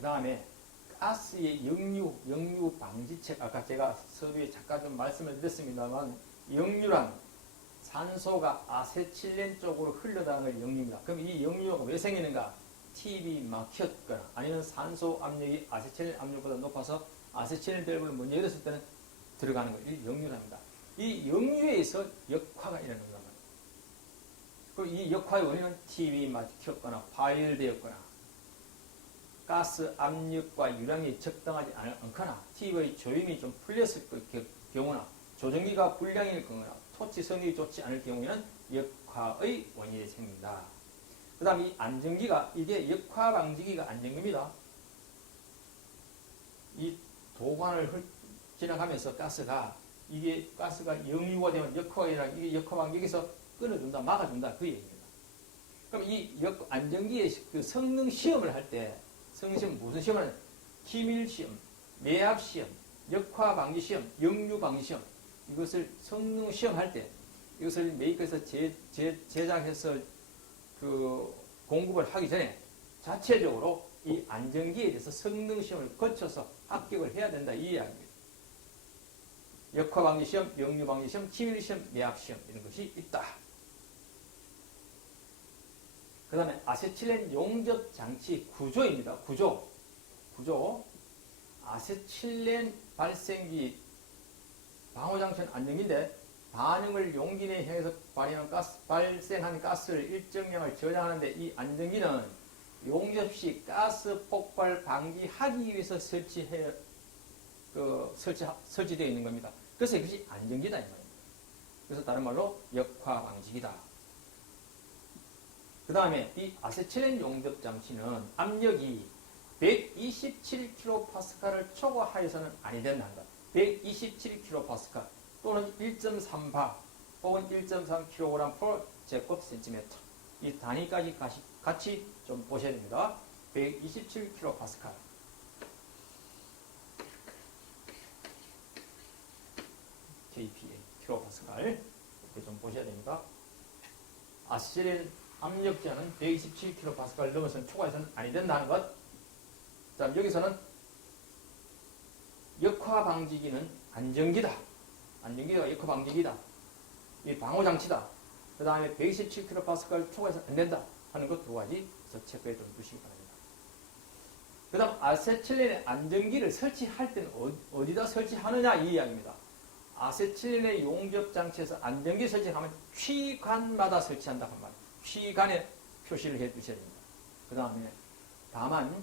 그 다음에 가스의 역류 방지책, 아까 제가 서두에 잠깐 좀 말씀을 드렸습니다만, 역류란 산소가 아세틸렌 쪽으로 흘러다니는 역류입니다. 그럼 이 역류가 왜 생기는가? 팁이 막혔거나 아니면 산소 압력이 아세틸렌 압력보다 높아서 아세틸렌 밸브를 먼저 열었을 때는 들어가는 것이 역류랍니다. 이 역류에서 역화가 일어나는 겁니다. 그리고 이 역화의 원인은 팁이 막혔거나 파열되었거나 가스 압력과 유량이 적당하지 않거나 팁의 조임이 좀 풀렸을 경우나 조정기가 불량일 경우나 토치 성질이 좋지 않을 경우에는 역화의 원인이 생긴다. 그 다음 이 안전기가, 이게 역화 방지기가 안전기입니다. 이 도관을 지나가면서 가스가 역류가 되면 역화가 일어나, 이게 역화 방지기에서 끊어준다, 막아준다, 그 얘기입니다. 그럼 이 안전기의 그 성능 시험을 할 때, 성능 시험 무슨 시험을 하냐? 기밀 시험, 매압 시험, 역화 방지 시험, 역류 방지 시험, 이것을 성능 시험할 때 이것을 메이커에서 제작해서 그 공급을 하기 전에 자체적으로 이 안전기에 대해서 성능 시험을 거쳐서 합격을 해야 된다, 이 이야기입니다. 역화 방지 시험, 역류 방지 시험, 기밀 시험, 매압 시험, 이런 것이 있다. 그 다음에 아세틸렌 용접 장치 구조입니다. 구조. 아세틸렌 발생기 방호장치는 안전기인데, 반응을 용기 내에 향해서 발생한 가스를 일정량을 저장하는데, 이 안전기는 용접 시 가스 폭발 방지하기 위해서 설치되어 있는 겁니다. 그래서 이것이 안전기다, 이 말입니다. 그래서 다른 말로 역화 방지기다. 그 다음에 이 아세틸렌 용접 장치는 압력이 127kPa를 초과하여서는 아니 된다. 127kPa 또는 1.3바 혹은 1.3kg/제곱센티미터, 이 단위까지 같이 좀 보셔야 됩니다. 127kPa. kPa, kPa 이렇게 좀 보셔야 됩니다. 아세틸렌 압력자는 127kPa 넘어서는 초과해서는 아니 된다는 것. 자, 여기서는 역화 방지기는 안전기다. 안전기가 역화 방지기다. 이 방호장치다. 그 다음에 127kPa 초과해서 안 된다 하는 것 두 가지 체크해 좀 두시기 바랍니다. 그 다음 아세틸렌의 안전기를 설치할 때는 어디다 설치하느냐, 이 이야기입니다. 아세틸렌의 용접 장치에서 안전기 설치하면 취관마다 설치한다고 한 말이에요. 취관에 표시를 해 두셔야 됩니다. 그 다음에 다만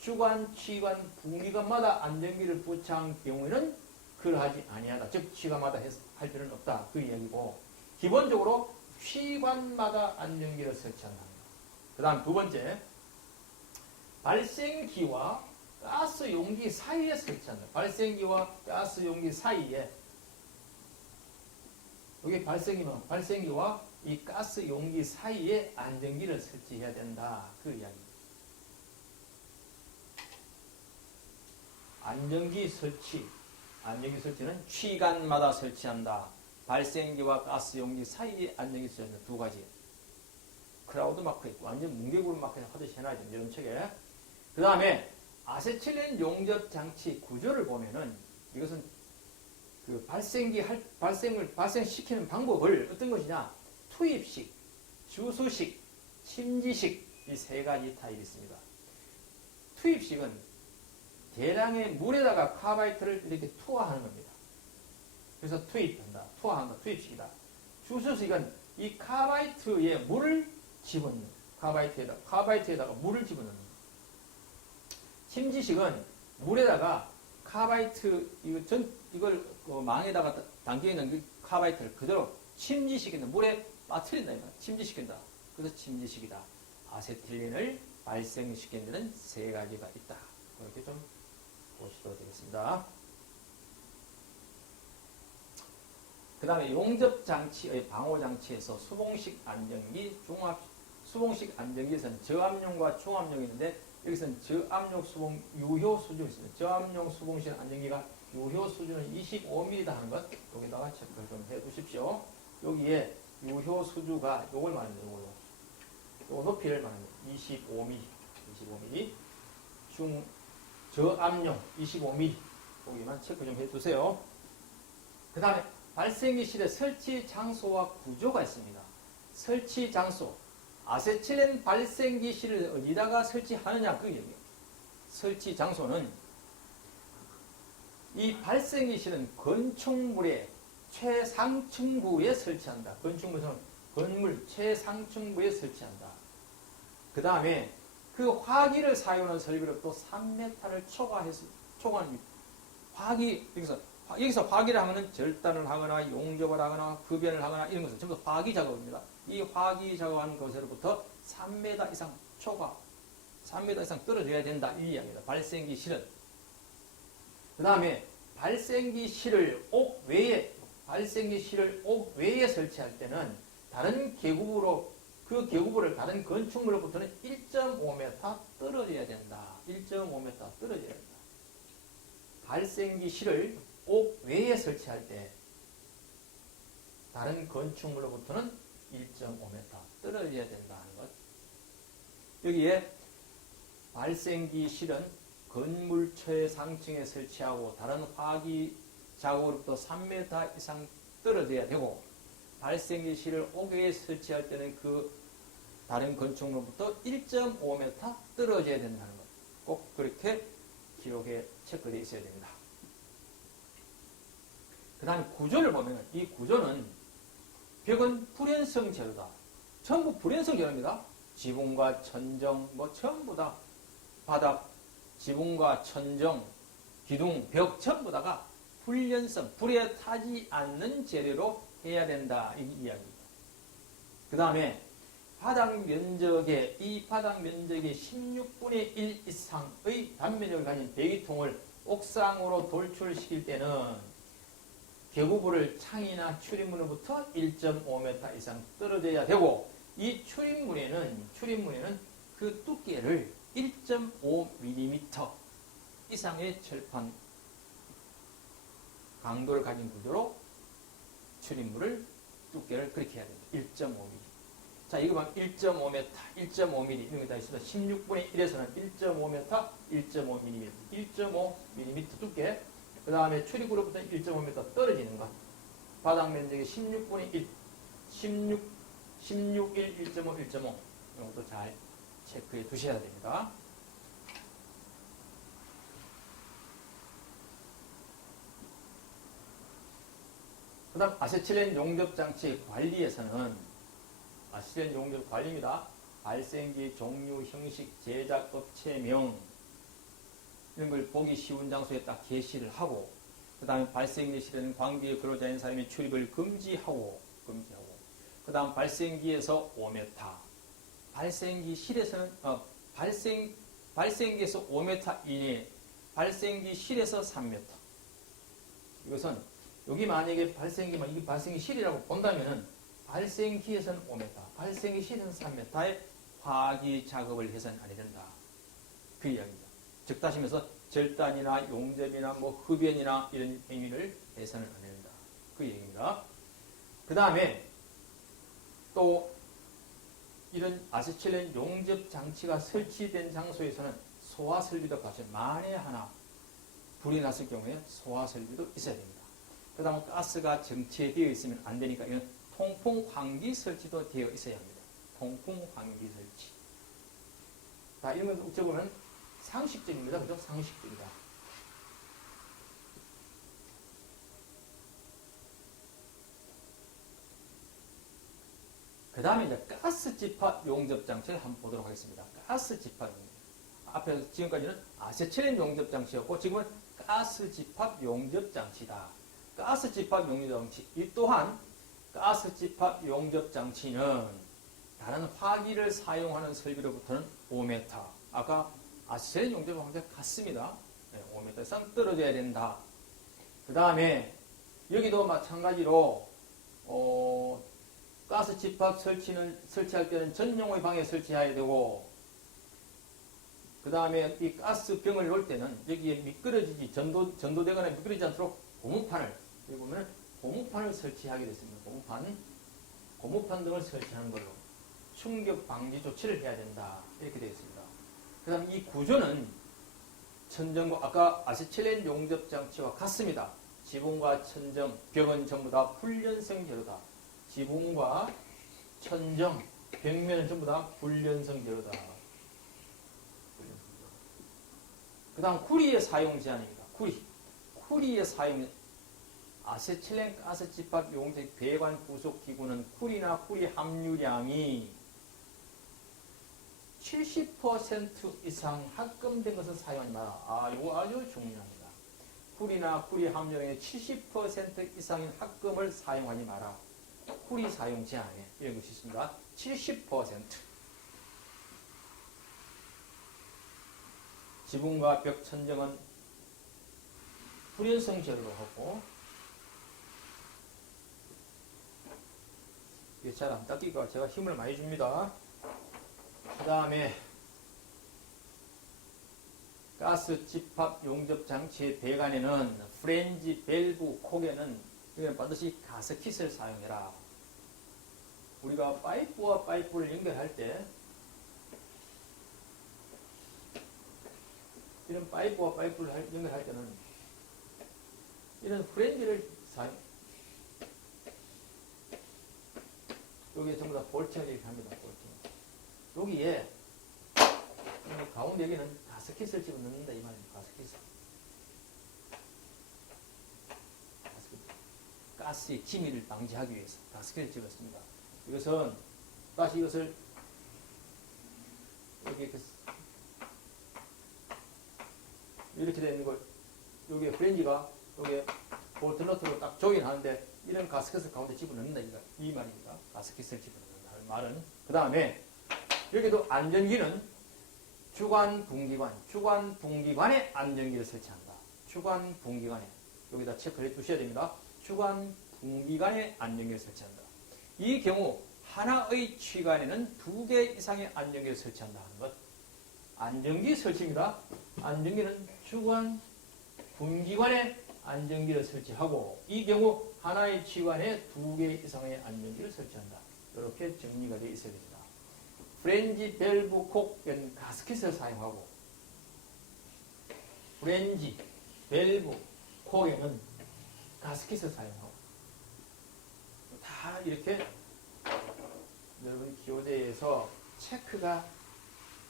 주관, 취관, 분기관마다 안전기를 부착한 경우에는 그러하지 아니하다. 즉 취관마다 할 필요는 없다, 그 이야기고, 기본적으로 취관마다 안전기를 설치한다. 그 다음 두 번째, 발생기와 가스 용기 사이에 설치한다. 발생기와 가스 용기 사이에, 여기 발생기와 이 가스 용기 사이에 안전기를 설치해야 된다, 그 이야기입니다. 안전기 설치는 취관마다 설치한다. 발생기와 가스 용기 사이에 안전기 설치한다. 두 가지. 크라우드 마크 있고 완전 뭉게구름 마크 하듯이 해놔야 됩니다. 이런 책에. 그 다음에 아세틸렌 용접 장치 구조를 보면은, 이것은 그 발생시키는 방법을 어떤 것이냐? 투입식, 주수식, 침지식, 이 세 가지 타입이 있습니다. 투입식은 대량의 물에다가 카바이트를 이렇게 투하하는 겁니다. 그래서 투하한다, 투입식이다. 주수식은 이 카바이트에 물을 집어넣는, 카바이트에다가 물을 집어넣는 겁니다. 침지식은 물에다가 카바이트, 이걸 망에다가 담겨있는 그 카바이트를 그대로 침지시킨다, 물에 빠뜨린다, 침지시킨다. 그래서 침지식이다. 아세틸렌을 발생시키는 데는 세 가지가 있다. 이렇게 좀 보시도록 되겠습니다. 그 다음에 용접장치의 방호장치에서 수봉식 안전기, 수봉식 안전기에서는 저압용과 중압용이 있는데, 여기서는 저압용 수봉 유효 수준이 있습니다. 저압용 수봉식 안전기가 유효 수준은 25mm다 하는 것, 여기다가 체크를 좀 해 두십시오. 여기에 유효 수주가 요걸 말합니다. 요걸로. 요 높이를 말합니다. 25mm. 저압용 25mm 거기만 체크 좀 해두세요. 그 다음에 발생기실의 설치 장소와 구조가 있습니다. 설치 장소, 아세틸렌 발생기실을 어디다가 설치하느냐 그 얘기예요. 설치 장소는 이 발생기실은 건축물의 최상층부에 설치한다. 건축물은 건물 최상층부에 설치한다. 그 다음에 그 화기를 사용하는 설비로 또 3m를 초과하는 화기, 여기서 화기를 하면은 절단을 하거나 용접을 하거나 급연을 하거나 이런 것은 전부 화기 작업입니다. 이 화기 작업하는 것으로부터 3m 이상 초과, 3m 이상 떨어져야 된다. 이 이야기입니다. 발생기 실은. 그 다음에 발생기 실을 옥 외에 설치할 때는 다른 계급으로 그 계급을 다른 건축물로부터는 1.5m 떨어져야 된다. 1.5m 떨어져야 된다. 발생기 실을 옥 외에 설치할 때 다른 건축물로부터는 1.5m 떨어져야 된다는 것. 여기에 발생기 실은 건물 최상층에 설치하고 다른 화기 작업으로부터 3m 이상 떨어져야 되고 발생기 실을 옥 외에 설치할 때는 그 다른 건축물로부터 1.5m 떨어져야 된다는 것. 꼭 그렇게 기록에 체크되어 있어야 됩니다. 그 다음에 구조를 보면 이 구조는 벽은 불연성 재료다. 전부 불연성 재료입니다. 지붕과 천정 전부 다 바닥, 지붕과 천정, 기둥, 벽 전부 다가 불연성, 불에 타지 않는 재료로 해야 된다. 이 이야기입니다. 그 다음에 바닥 면적의 16분의 1 이상의 단면적을 가진 배기통을 옥상으로 돌출시킬 때는 개구부를 창이나 출입문으로부터 1.5m 이상 떨어져야 되고 이 출입문에는 그 두께를 1.5mm 이상의 철판 강도를 가진 구조로 출입문을 두께를 그렇게 해야 됩니다. 1.5mm. 자, 이거 보면 1.5m, 1.5mm 이런 게 다 있습니다. 16분의 1에서는 1.5m, 1.5mm, 1.5mm 두께. 그 다음에 출입구로부터 1.5m 떨어지는 것. 바닥 면적의 16분의 1, 16, 1, 1.5, 1.5 이런 것도 잘 체크해 두셔야 됩니다. 그 다음 아세틸렌 용접장치 관리에서는 아세틸렌 용접 관리입니다. 발생기, 종류, 형식, 제작, 업체명 이런 걸 보기 쉬운 장소에 딱 게시를 하고 그 다음에 발생기 실에는 관계에 근로자인 사람의 출입을 금지하고 그 다음 발생기에서 5m 발생기 실에서는 발생기에서 5m 이내 발생기 실에서 3m 이것은 여기 만약에 발생기만 이게 발생기 실이라고 본다면은 발생기에서는 5m 발생기 실에서는 3m의 화기 작업을 해서는 안 된다. 그 이야기입니다. 즉 다시면서 절단이나 용접이나 흡연이나 이런 행위를 해서는 안 된다. 그 얘기입니다. 그 다음에 또 이런 아세틸렌 용접 장치가 설치된 장소에서는 소화 설비도 같이 만에 하나 불이 났을 경우에 소화 설비도 있어야 됩니다. 그 다음 가스가 정체되어 있으면 안 되니까 이건 통풍 환기 설치도 되어 있어야 합니다. 통풍 환기 설치. 자, 이런 거 적으면 상식적입니다. 그죠? 상식적이다. 그 다음에 이제 가스 집합 용접 장치를 한번 보도록 하겠습니다. 가스 집합 용접. 앞에서 지금까지는 아세틸렌 용접 장치였고 지금은 가스 집합 용접 장치다. 가스 집합 용접 장치. 이 또한 가스 집합 용접 장치는 다른 화기를 사용하는 설비로부터는 5m. 아까 아세틸렌 용접과 같습니다. 5m 이상 떨어져야 된다. 그 다음에 여기도 마찬가지로 가스 집합 설치할 때는 전용의 방에 설치해야 되고 그 다음에 이 가스병을 놓을 때는 여기에 미끄러지지 전도되거나 미끄러지지 않도록 고무판을 여기 보면 고무판을 설치하게 됐습니다. 고무판 등을 설치하는 걸로 충격 방지 조치를 해야 된다. 이렇게 되어 있습니다. 그 다음 이 구조는 천정과 아까 아세틸렌 용접 장치와 같습니다. 지붕과 천정, 벽은 전부 다 불연성 재료다. 지붕과 천정, 벽면은 전부 다 불연성 재료다. 그 다음 구리의 사용 제한입니다. 구리의 사용. 아세틸렌 가스 집합 용접 배관 부속 기구는 구리나 구리 함유량이 70% 이상 합금된 것을 사용하지 마라. 이거 아주 중요합니다. 구리나 구리 함유량의 70% 이상인 합금을 사용하지 마라. 구리 사용 제한에 이런 것이 있습니다. 70%. 지붕과 벽 천정은 불연성 재료로 하고, 이게 잘 안 닦이니까 제가 힘을 많이 줍니다. 그 다음에 가스 집합 용접 장치의 배관에는 프렌지 밸브 콕에는 이건 반드시 가스킷을 사용해라. 우리가 파이프와 파이프를 연결할 때 이런 파이프와 파이프를 연결할 때는 이런 프렌지를 사용. 여기에 전부 다 볼팅을 이렇게 합니다. 볼팅. 여기에 가운데 여기는 가스킷을 집어넣는다 이 말입니다. 가스킷을. 가스의 기미를 방지하기 위해서 가스킷을 집었습니다. 이것은 다시 이것을 이렇게 되는 걸 여기에 프렌지가 여기에 볼트너트로 딱 조인하는데 이런 가스킷을 가운데 집어넣는다 이 말입니다. 가스킷을 집어넣는다 말은. 그 다음에 여기도 안전기는 주관 분기관에 안전기를 설치한다. 주관 분기관에 여기다 체크를 해두셔야 됩니다. 주관 분기관에 안전기를 설치한다. 이 경우 하나의 취관에는 2개 이상의 안전기를 설치한다 하는 것. 안전기 설치입니다. 안전기는 주관 분기관에 안전기를 설치하고 이 경우 하나의 취관에 2개 이상의 안전기를 설치한다. 이렇게 정리가 되어 있어야 됩니다. 프렌지 밸브 콕은 가스킷을 사용하고 프렌지 밸브 콕에는 가스킷을 사용하고 다 이렇게 여러분 기호대에서 체크가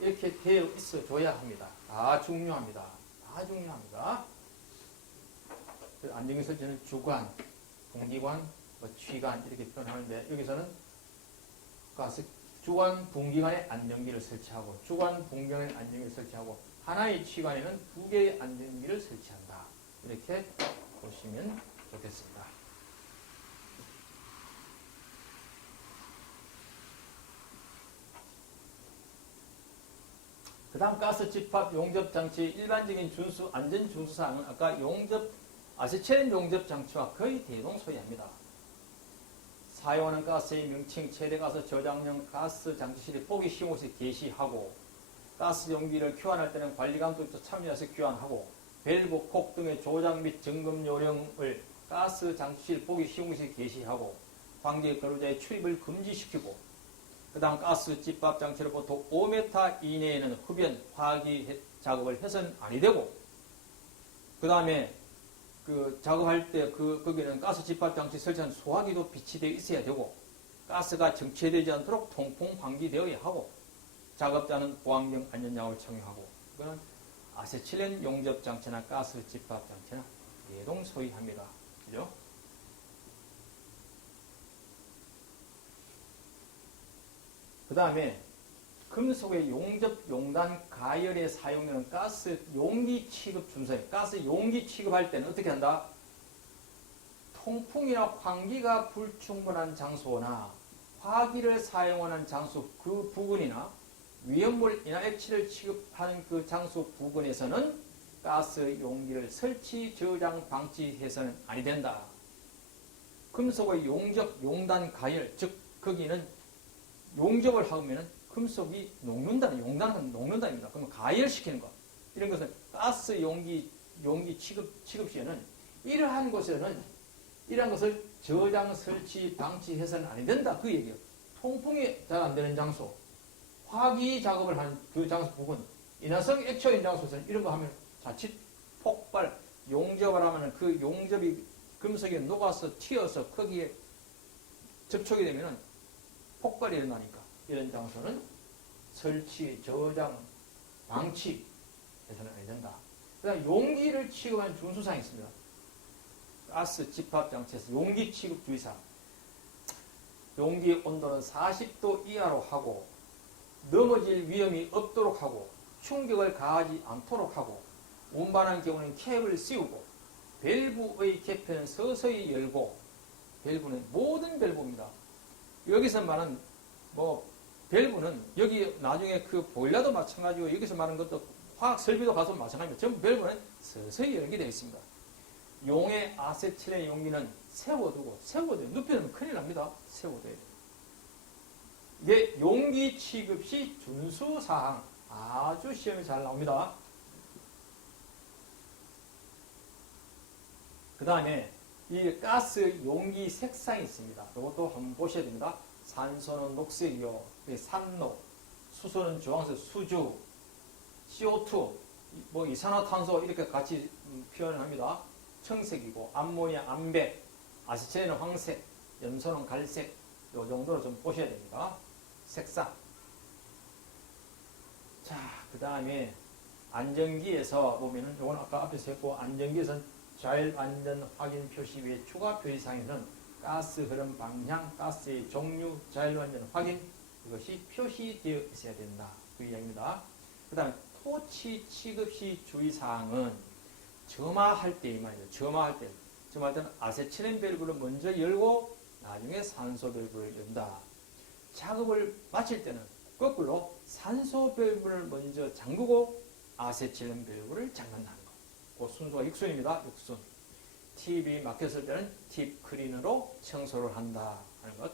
이렇게 되어 있어 줘야 합니다. 다 중요합니다. 다 중요합니다. 안전기 설치는 주관, 분기관, 취관 이렇게 표현하는데 여기서는 주관 분기관에 안전기를 설치하고 주관 분기관에 안전기를 설치하고 하나의 취관에는 2개의 안전기를 설치한다. 이렇게 보시면 좋겠습니다. 그 다음 가스 집합 용접 장치의 일반적인 안전 준수사항은 아까 아세틸렌 용접 장치와 거의 대동소이합니다. 사용하는 가스의 명칭, 최대 가스 저장용 가스 장치실에 보기 쉬운 곳에 게시하고 가스 용기를 교환할 때는 관리 감독도 참여해서 교환하고 밸브 콕 등의 조작 및 점검 요령을 가스 장치실 보기 쉬운 곳에 게시하고 관계 근로자의 출입을 금지시키고 그 다음 가스 집합 장치를 보통 5m 이내에는 흡연, 화기 작업을 해서는 아니 되고 그 다음에 작업할 때 거기는 가스 집합 장치 설치한 소화기도 비치되어 있어야 되고 가스가 정체되지 않도록 통풍 방지되어야 하고 작업자는 보안경 안전약을 착용하고 이거는 아세틸렌 용접 장치나 가스 집합 장치나 대동소이합니다. 그죠? 그 다음에 금속의 용접 용단 가열에 사용되는 가스 용기 취급 준서에 가스 용기 취급할 때는 어떻게 한다? 통풍이나 환기가 불충분한 장소나 화기를 사용하는 장소 그 부근이나 위험물이나 액체를 취급하는 그 장소 부근에서는 가스 용기를 설치, 저장, 방치해서는 아니 된다. 금속의 용접 용단 가열, 즉 거기는 용접을 하면은 금속이 녹는다는, 용단은 녹는다입니다. 그러면 가열시키는 것. 이런 것은 가스 용기 취급 시에는 이러한 곳에는 이러한 것을 저장, 설치, 방치해서는 안 된다. 그 얘기예요. 통풍이 잘 안 되는 장소, 화기 작업을 하는 그 장소 부분, 인화성 액체인 장소에서는 이런 거 하면 자칫 폭발, 용접을 하면 그 용접이 금속에 녹아서 튀어서 거기에 접촉이 되면 폭발이 일어나니까 이런 장소는 설치, 저장, 방치해서는 안 된다. 그 다음 용기를 취급하는 준수사항이 있습니다. 가스 집합장치에서 용기 취급 주의사항. 용기 온도는 40도 이하로 하고 넘어질 위험이 없도록 하고 충격을 가하지 않도록 하고 운반한 경우는 캡을 씌우고 밸브의 개편은 서서히 열고 밸브는 모든 밸브입니다. 여기서 말하는 밸브는 여기 나중에 그 보일러도 마찬가지고 여기서 말하는 것도 화학 설비도 가서 마찬가지입니다. 전부 밸브는 서서히 열게 되어 있습니다. 용의 아세틸렌 용기는 세워두고 눕혀놓으면 큰일 납니다. 세워둬야 돼요. 이게 용기 취급 시 준수사항 아주 시험에 잘 나옵니다. 그 다음에 이 가스 용기 색상이 있습니다. 이것도 한번 보셔야 됩니다. 산소는 녹색이요, 산록, 수소는 주황색, 수주, CO2, 이산화탄소 이렇게 같이 표현을 합니다. 청색이고 암모니아 암백, 아세틸렌은 황색, 염소는 갈색, 이 정도로 좀 보셔야 됩니다. 색상. 자, 그 다음에 안전기에서 보면은 이건 아까 앞에서 했고 안전기에서는 자율 안전 확인 표시 외 추가 표시사항에서는 가스 흐름 방향, 가스의 종류, 자율 안전 확인 이것이 표시되어 있어야 된다. 그 이야기입니다. 그 다음에 토치 취급 시 주의사항은 점화할 때 이 말이죠. 점화할 때는 아세틸렌 밸브를 먼저 열고 나중에 산소 밸브를 연다. 작업을 마칠 때는 거꾸로 산소 밸브를 먼저 잠그고 아세틸렌 밸브를 잠간다는 거. 그 순서가 육순입니다. 육순. 팁이 막혔을 때는 팁 클리너로 청소를 한다 하는 것.